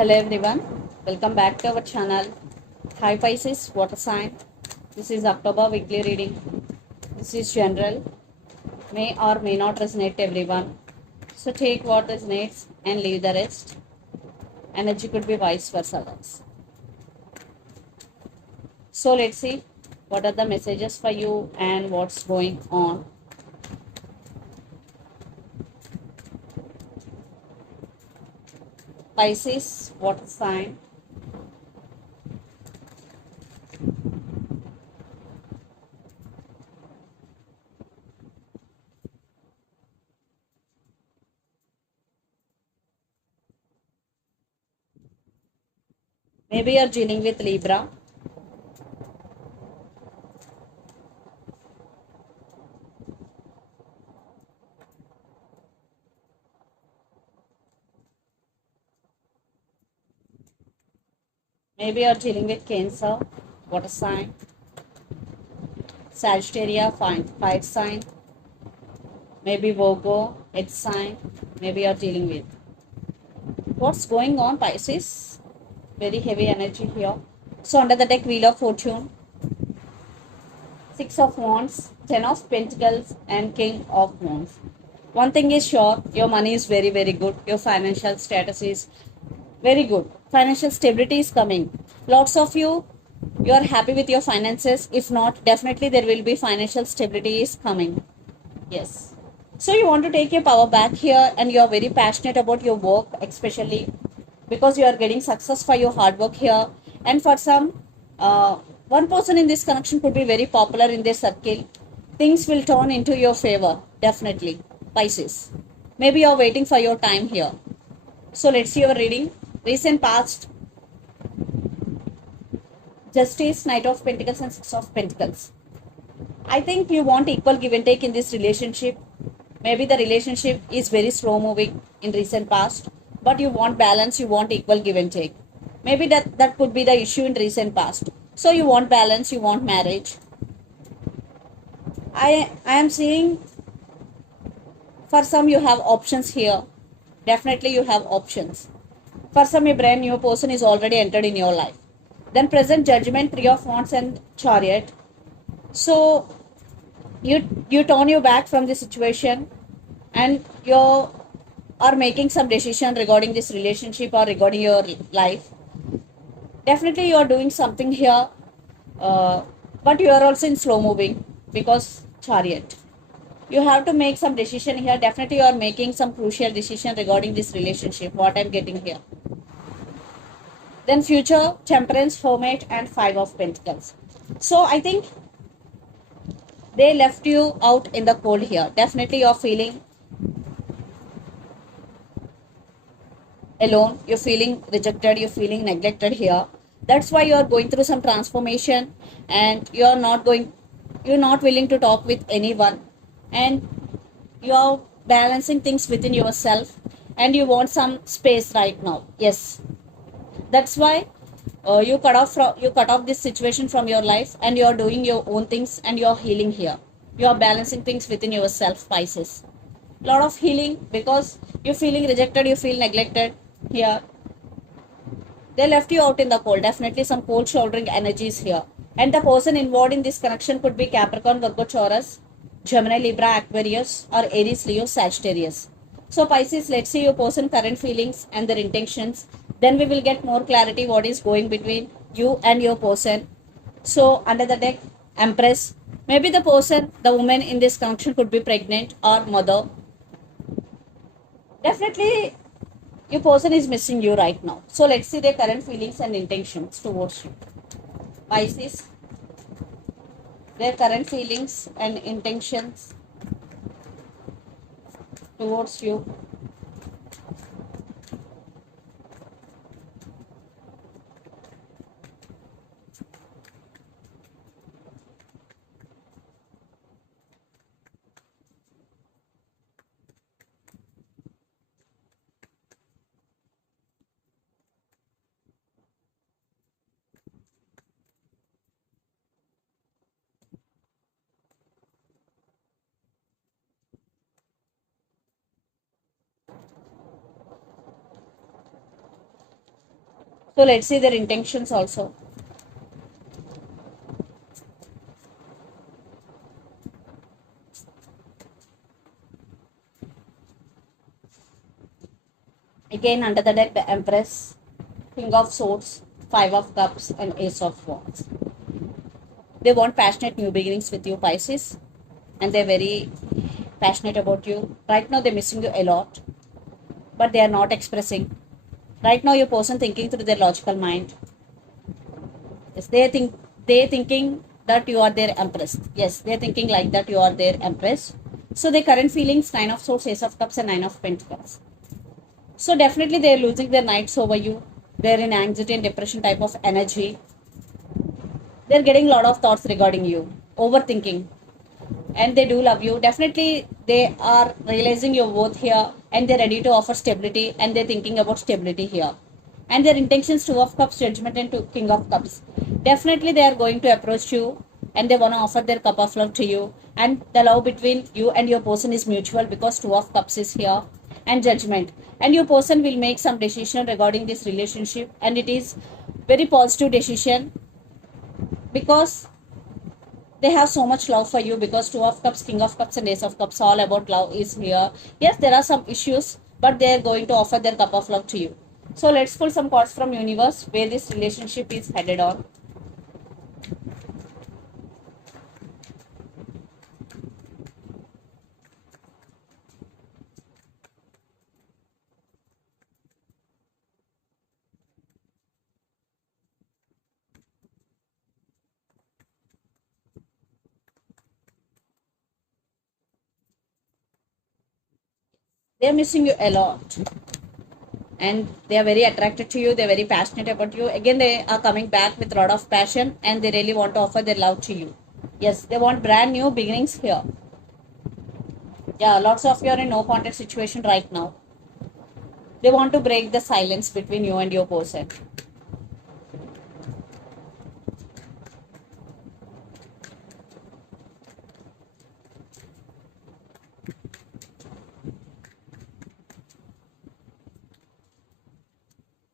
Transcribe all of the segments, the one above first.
Hello everyone, welcome back to our channel. Hi Pisces, water sign. This is October weekly reading. This is general, may or may not resonate everyone. So take what resonates and leave the rest. Energy could be vice versa, guys. So let's see what are the messages for you and what's going on. Pisces, water sign. Maybe you're dealing with Libra. Maybe you're dealing with Cancer, water sign. Sagittarius, fire sign. Maybe Virgo, earth sign. Maybe you're dealing with. What's going on, Pisces? Very heavy energy here. So under the deck, Wheel of Fortune, Six of Wands, Ten of Pentacles, and King of Wands. One thing is sure, your money is very, very good. Your financial status is very good. Financial stability is coming. Lots of you are happy with your finances. If not, definitely there will be financial stability is coming. Yes. So you want to take your power back here and you are very passionate about your work, especially because you are getting success for your hard work here. And for some, one person in this connection could be very popular in their circle. Things will turn into your favor, definitely. Pisces. Maybe you are waiting for your time here. So let's see your reading. Recent past, Justice, Knight of Pentacles, and Six of Pentacles. I think you want equal give and take in this relationship. Maybe the relationship is very slow moving in recent past, but you want balance, you want equal give and take. Maybe that could be the issue in recent past. So you want balance, you want marriage. I am seeing for some you have options here. Definitely you have options. For some a brand new person is already entered in your life. Then present Judgment, Three of Wands, and Chariot. So you turn your back from the situation and you are making some decision regarding this relationship or regarding your life. Definitely you are doing something here, but you are also in slow moving because Chariot, you have to make some decision here. Definitely you are making some crucial decision regarding this relationship, what I'm getting here. Then future, Temperance, Hermit, and Five of Pentacles. So I think they left you out in the cold here. Definitely you're feeling alone, you're feeling rejected, you're feeling neglected here. That's why you're going through some transformation and you're not willing to talk with anyone, and you're balancing things within yourself and you want some space right now. Yes, that's why you cut off this situation from your life and you're doing your own things and you're healing here. You're balancing things within yourself, Pisces. Lot of healing because you're feeling rejected, you feel neglected here. They left you out in the cold. Definitely some cold shouldering energies here. And the person involved in this connection could be Capricorn, Virgo, Taurus, Gemini, Libra, Aquarius, or Aries, Leo, Sagittarius. So Pisces, let's see your person current feelings and their intentions. Then we will get more clarity what is going between you and your person. So under the deck, Empress. Maybe the person, the woman in this connection could be pregnant or mother. Definitely your person is missing you right now. So let's see their current feelings and intentions towards you. Pisces, their current feelings and intentions towards you. So let's see their intentions also. Again under the deck, the Empress, King of Swords, Five of Cups, and Ace of Wands. They want passionate new beginnings with you, Pisces, and they're very passionate about you. Right now, they're missing you a lot, but they are not expressing. Right now, your person thinking through their logical mind. Yes, they're thinking that you are their empress. Yes, they're thinking like that you are their empress. So their current feelings, Nine of Swords, Ace of Cups, and Nine of Pentacles. So definitely they're losing their nights over you. They're in anxiety and depression type of energy. They're getting a lot of thoughts regarding you, overthinking, and they do love you. Definitely they are realizing your worth here, and they're ready to offer stability, and they're thinking about stability here. And their intentions, Two of Cups, Judgment, and King of Cups. Definitely they are going to approach you, and they want to offer their cup of love to you, and the love between you and your person is mutual because Two of Cups is here, and Judgment. And your person will make some decision regarding this relationship, and it is very positive decision because they have so much love for you, because Two of Cups, King of Cups, and Ace of Cups, all about love is here. Yes, there are some issues, but they are going to offer their cup of love to you. So let's pull some cards from universe where this relationship is headed on. They are missing you a lot, and they are very attracted to you. They're very passionate about you. Again, they are coming back with a lot of passion, and they really want to offer their love to you. Yes, they want brand new beginnings here. Yeah, lots of you are in no contact situation right now. They want to break the silence between you and your person.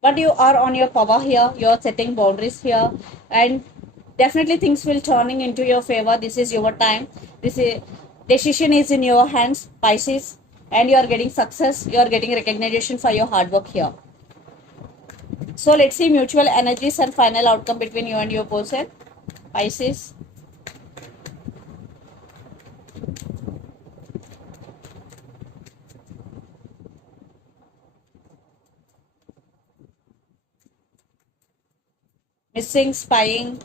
But you are on your power here, you're setting boundaries here, and definitely things will turning into your favor. This is your time. This is decision is in your hands, Pisces, and you are getting success, you are getting recognition for your hard work here. So let's see mutual energies and final outcome between you and your person, Pisces. Missing, spying,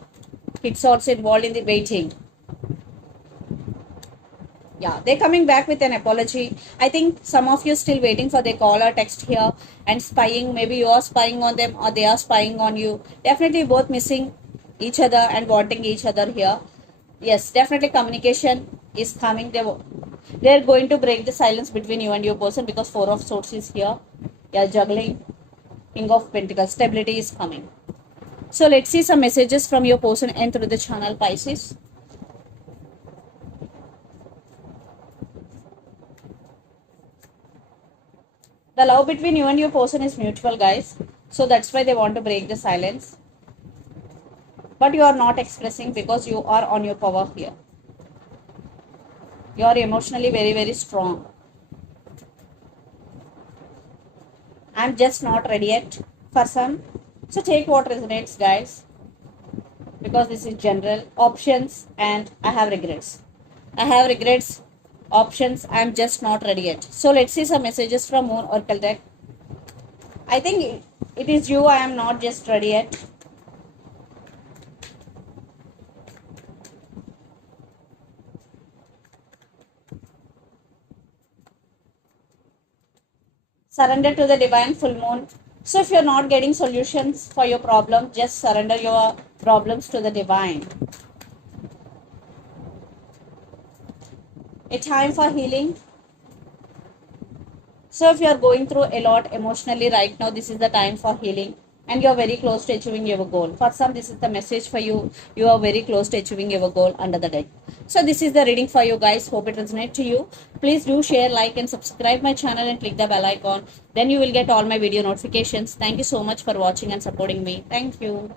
it's also involved in the waiting. Yeah, they're coming back with an apology. I think some of you still waiting for their call or text here, and spying. Maybe you are spying on them or they are spying on you. Definitely both missing each other and wanting each other here. Yes, definitely communication is coming. They're going to break the silence between you and your person because Four of Swords is here. Yeah, juggling. King of Pentacles. Stability is coming. So let's see some messages from your person and through the channel, Pisces. The love between you and your person is mutual, guys. So that's why they want to break the silence. But you are not expressing because you are on your power here. You are emotionally very, very strong. I'm just not ready yet for some. So take what resonates, guys. Because this is general. Options and I have regrets. I have regrets. Options, I'm just not ready yet. So let's see some messages from Moon Oracle deck. I think it is you. I am not just ready yet. Surrender to the divine full moon. So if you're not getting solutions for your problem, just surrender your problems to the divine. A time for healing. So if you are going through a lot emotionally right now, this is the time for healing. and you're very close to achieving your goal. For some, this is the message for you. You are very close to achieving your goal under the deck. So this is the reading for you guys. Hope it resonates to you. Please do share, like, and subscribe my channel and click the bell icon. Then you will get all my video notifications. Thank you so much for watching and supporting me. Thank you.